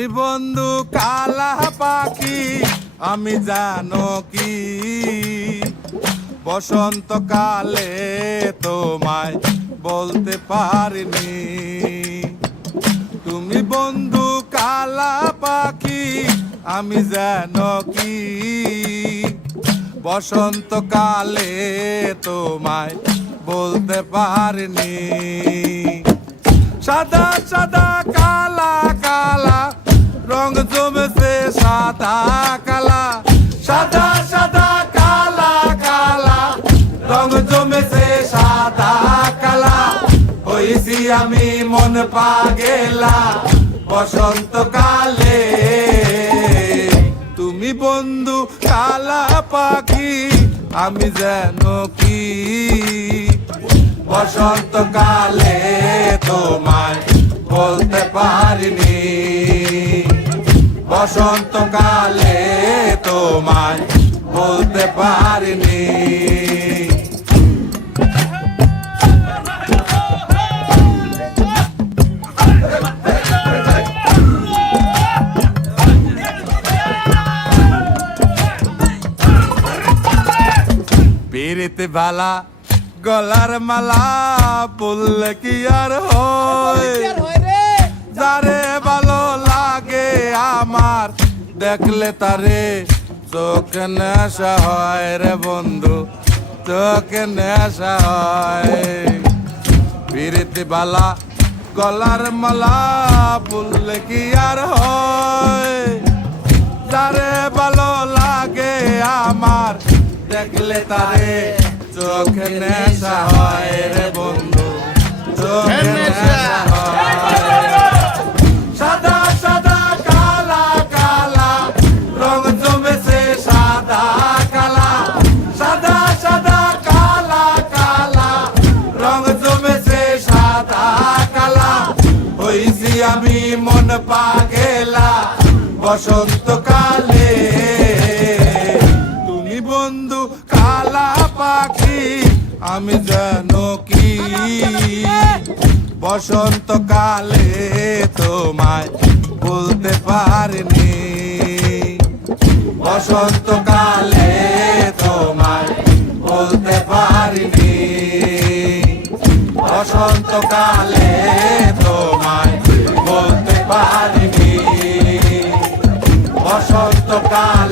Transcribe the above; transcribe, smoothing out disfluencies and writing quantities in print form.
তুমি বন্ধু কালা পাখি, আমি জানো কি বসন্তকালে তোমায় বলতে পারিনি। তুমি বন্ধু কালা পাখি, আমি জানো কি বসন্তকালে তোমায় বলতে পারিনি। সাদা সাদা কালা কালা রং জমেছে সাদা কালা, সাদা সাদা কালা কালা রং জমেছে সাদা কালা। হইছি আমি মন পাগেলা বসন্তকালে। তুমি বন্ধু কালা পাখি, আমি যেন কি বসন্তকালে তোমায় বলতে পারিনি। বসন্তকালে তোমায় বলতে পারিনি। পিরিতে বালা গলার মালা বললে কি আর হয়, যারে ভালো লাগে আমার দেখলে তারে চোখে নেশা হয় রে বন্ধু, চোখে নেশা হয়। পিরিতে বালা গলার মালা বললে কি আর হয়, যারে ভালো লাগে আমার দেখলে তারে চোখে নেশা হয় রে বন্ধু, চোখে নেশা হয়। সাদা সাদা কালা কালা রং জমেছে সাদা কালা, সাদা সাদা কালা কালা রং জমেছে সাদা কালা। হইছি আমি মন পাগেলা বসন্তকালে। তুমি বন্ধু কালা পাখি, আমি জানো কি বসন্তকালে তোমায় বলতে পারিনি। বসন্তকালে তোমায় বলতে পারিনি। বসন্তকালে তোমায় বলতে পারিনি। বসন্তকাল